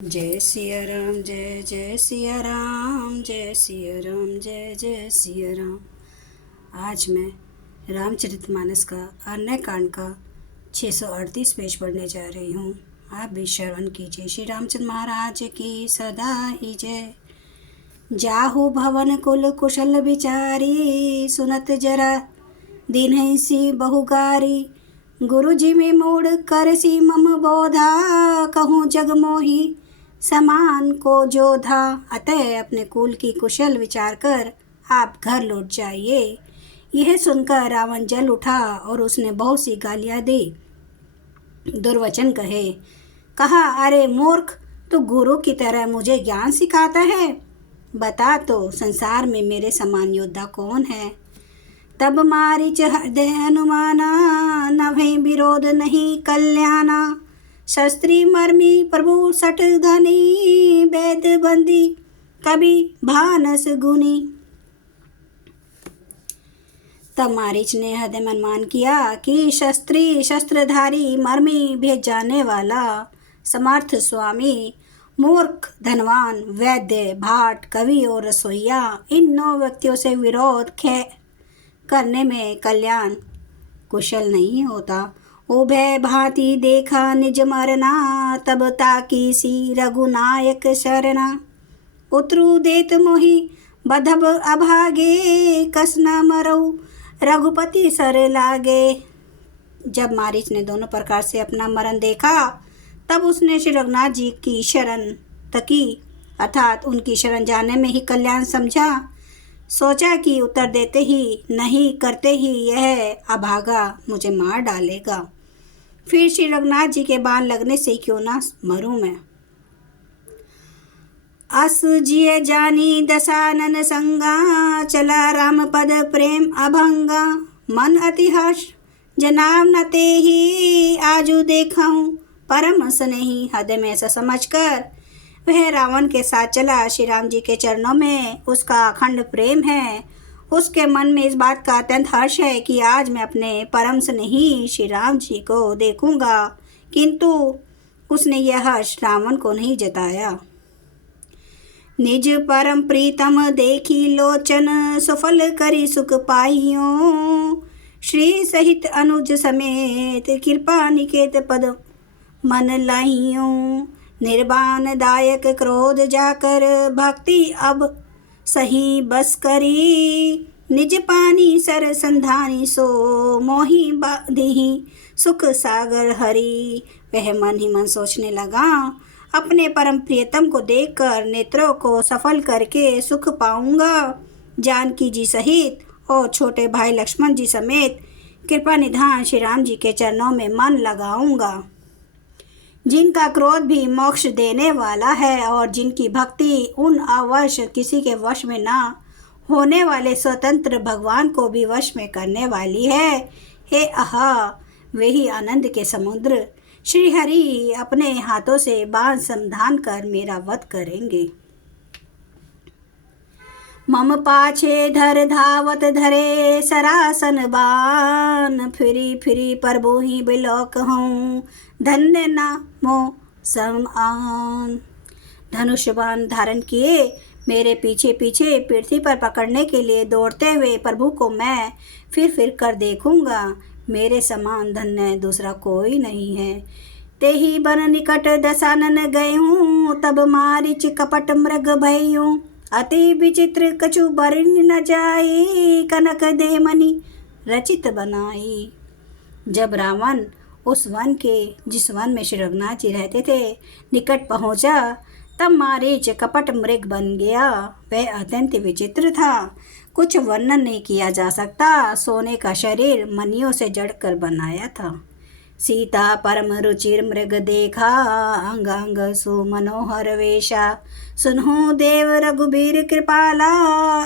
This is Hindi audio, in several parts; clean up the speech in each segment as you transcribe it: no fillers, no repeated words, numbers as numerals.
जय सिया राम, जय जय सिया राम, जय सिया राम, जय जय सिया राम। आज मैं रामचरितमानस का अन्य कांड का 638 पेज पढ़ने जा रही हूँ। आप भी श्रवण कीजिए। श्री रामचंद्र महाराज की सदा ही जय। जाहु भवन कुल कुशल विचारी, सुनत जरा दीन्ह सी बहुगारी। गुरु जी में मोड़ कर सी मम बोधा, कहूँ जग मोही समान को जोधा। अतः अपने कुल की कुशल विचार कर आप घर लौट जाइए। यह सुनकर रावण जल उठा और उसने बहुत सी गालियां दी, दुर्वचन कहा, अरे मूर्ख, तू गुरु की तरह मुझे ज्ञान सिखाता है। बता तो संसार में मेरे समान योद्धा कौन है। तब मारीच हृदय अनुमाना, न भई विरोध नहीं कल्याणा। शस्त्री मर्मी प्रभु सठ धनी, वेद बंदी कवि भानस गुनी। तब मारीच ने हृदय में अनुमान किया कि शस्त्री शस्त्रधारी मर्मी भेज जाने वाला समर्थ स्वामी, मूर्ख धनवान वैद्य भाट कवि और रसोईया, इन 9 व्यक्तियों से विरोध करने में कल्याण कुशल नहीं होता। उभय भांति देखा निज मरना, तब ताकी सी रघुनायक शरणा। उतरु देत मोहि बधब अभागे, कस न मरऊ रघुपति सर लागे। जब मारीच ने दोनों प्रकार से अपना मरण देखा, तब उसने श्री रघुनाथ जी की शरण तकी, अर्थात उनकी शरण जाने में ही कल्याण समझा। सोचा कि उत्तर देते ही नहीं करते ही यह अभागा मुझे मार डालेगा, फिर श्री रघुनाथ जी के बाण लगने से क्यों ना मरूं मैं। अस जिय जानी दशानन संगा, चला राम पद प्रेम अभंगा। मन अति हर्ष जनाव न ते ही, आजू देखूं परम स्नेही। हृदय में ऐसा समझकर वह रावण के साथ चला। श्री राम जी के चरणों में उसका अखंड प्रेम है। उसके मन में इस बात का अत्यंत हर्ष है कि आज मैं अपने परम स्नेही श्री राम जी को देखूंगा, किंतु उसने यह हर्ष रावण को नहीं जताया। निज परम प्रीतम देखी लोचन, सफल करी सुख पाइयों। श्री सहित अनुज समेत कृपा निकेत पद मन लाइयों। निर्वाण दायक क्रोध जाकर, भक्ति अब सही बस करी। निज पानी सर संधानी, सो मोहि बांधिहि सुख सागर हरि। वह मन ही मन सोचने लगा, अपने परम प्रियतम को देखकर नेत्रों को सफल करके सुख पाऊंगा। जानकी जी सहित और छोटे भाई लक्ष्मण जी समेत कृपा निधान श्री राम जी के चरणों में मन लगाऊंगा, जिनका क्रोध भी मोक्ष देने वाला है और जिनकी भक्ति उन अवश्य किसी के वश में ना होने वाले स्वतंत्र भगवान को भी वश में करने वाली है। हे आहा, वे ही आनंद के समुद्र श्री हरि अपने हाथों से बाण संधान कर मेरा वध करेंगे। मम पाछे धर धावत धरे, सरासन बान। फिरी फिरी प्रभु ही बिलोक हूँ, धन्य नामो समान। धनुष बाण धारण किए मेरे पीछे पीछे पृथ्वी पर पकड़ने के लिए दौड़ते हुए प्रभु को मैं फिर कर देखूंगा। मेरे समान धन्य दूसरा कोई नहीं है। ते ही बन निकट दशानन गए हूँ, तब मारीच कपट मृग भयूं। अति विचित्र कछु बरन न जाई, कनक दे मणि रचित बनाई। जब रावण उस वन के जिस वन में श्री रघुनाथ जी रहते थे निकट पहुंचा, तब मारीच कपट मृग बन गया। वह अत्यंत विचित्र था, कुछ वर्णन नहीं किया जा सकता। सोने का शरीर मणियों से जड़कर बनाया था। सीता परम रुचिर मृग देखा, अंग अंग सु मनोहर वेशा। सुनहु देव रघुबीर कृपाला,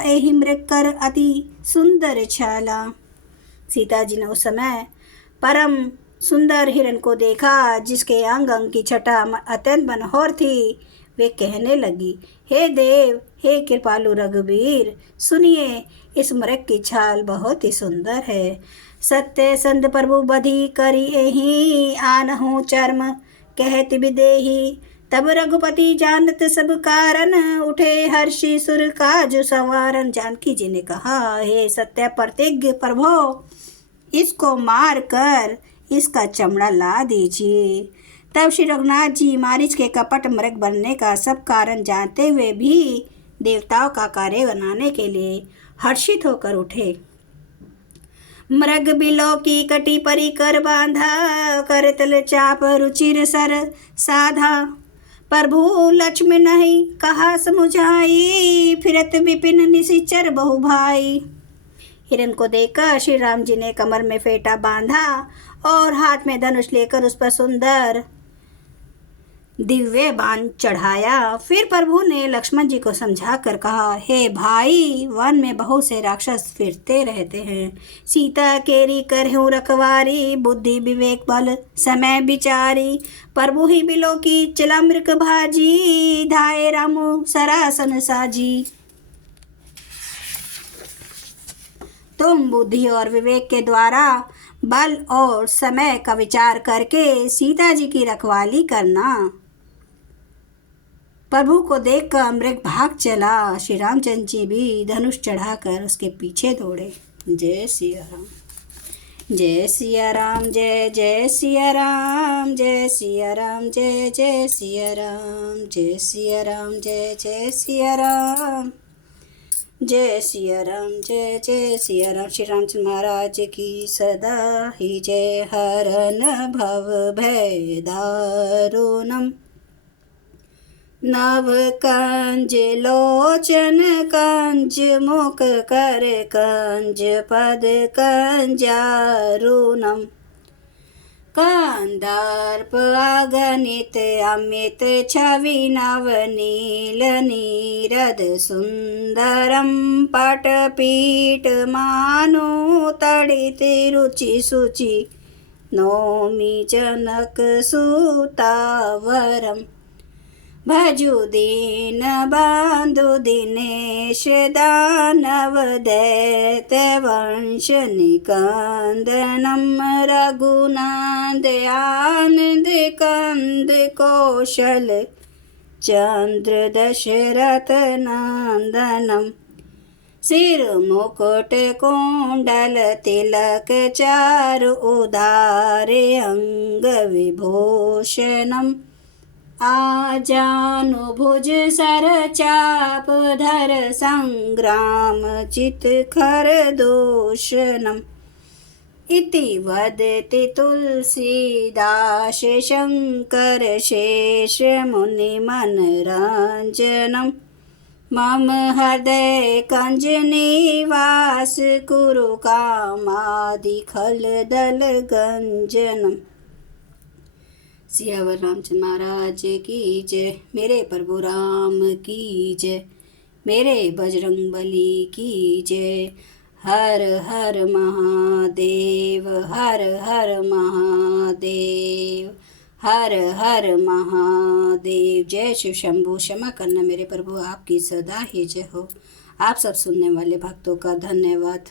एहि मृग कर अति सुंदर छाला। सीता जी ने उस समय परम सुंदर हिरण को देखा, जिसके अंग अंग की छटा अत्यंत मनोहर थी। वे कहने लगी, हे देव, हे कृपालु रघुबीर, सुनिए, इस मृग की छाल बहुत ही सुंदर है। सत्य संत प्रभु बधी करी एहि, आनहु चर्म कहत विदेही। तब रघुपति जानत सब कारण, उठे हर्षि सुर काज संवारन। जानकी जी ने कहा, हे सत्य प्रतिज्ञ प्रभो, इसको मार कर इसका चमड़ा ला दीजिए। तब श्री रघुनाथ जी मारीच के कपट मृग बनने का सब कारण जानते हुए भी देवताओं का कार्य बनाने के लिए हर्षित होकर उठे। मृग बिलो की कटी परी कर बांधा, करतल चाप रुचिर सर साधा। प्रभु लक्ष्मी नहीं कहा समुझाई, फिरत विपिन निशिचर बहु भाई। हिरण को देखकर श्री राम जी ने कमर में फेटा बांधा और हाथ में धनुष लेकर उस पर सुंदर दिव्य बाण चढ़ाया। फिर प्रभु ने लक्ष्मण जी को समझा कर कहा, हे भाई, वन में बहुत से राक्षस फिरते रहते हैं। सीता केरी करहूँ रखवारी, बुद्धि विवेक बल समय विचारी। प्रभु ही बिलो की चला मृग भाजी, धाये रामु सरासन साजी। तुम बुद्धि और विवेक के द्वारा बल और समय का विचार करके सीता जी की रखवाली करना। प्रभु को देखकर मृग भाग चला। श्री रामचंद्र जी भी धनुष चढ़ाकर उसके पीछे दौड़े। जय सिया राम, जय सिया राम, जय जय सिया राम, जय सिया राम, जय जय सिया राम, जय सिया राम, जय जय सिया राम, जय सिया राम, जय जय सिया राम। श्री रामचंद्र महाराज की सदा ही जय। हरन भव भय दारुणम, नव कंज लोचन कंज मुख कर कंज पद कंजारुणम। कंदर्प अगणित अमित छवि नवनील नीरद सुंदरम। पटपीठ मानो तड़ित रुचि सुचि, नौमि जनक सुतावरम। भजु दीन बंधु दिनेश दानव दैत्य वंश निकंदनम। रघुनंद आनंद कंद कौशल चंद्र दशरथ नंदनम। सिर मुकुट कुंडल तिलक चारु उदारे अंग विभूषणम। आजानु भुज सर चाप धर संग्राम चित खर दूषणम। इति वदति तुलसीदास शंकर शेष मुनि मनरंजनम। मम हृदय कंज निवास कुरु कामादि खल दल गंजनम। सियावर रामचंद्र महाराज की जय। मेरे प्रभु राम की जय। मेरे बजरंग बली की जय। हर हर महादेव, हर हर महादेव, हर हर महादेव। जय शिव शंभू। क्षमा करना मेरे प्रभु, आपकी सदा ही जय हो। आप सब सुनने वाले भक्तों का धन्यवाद।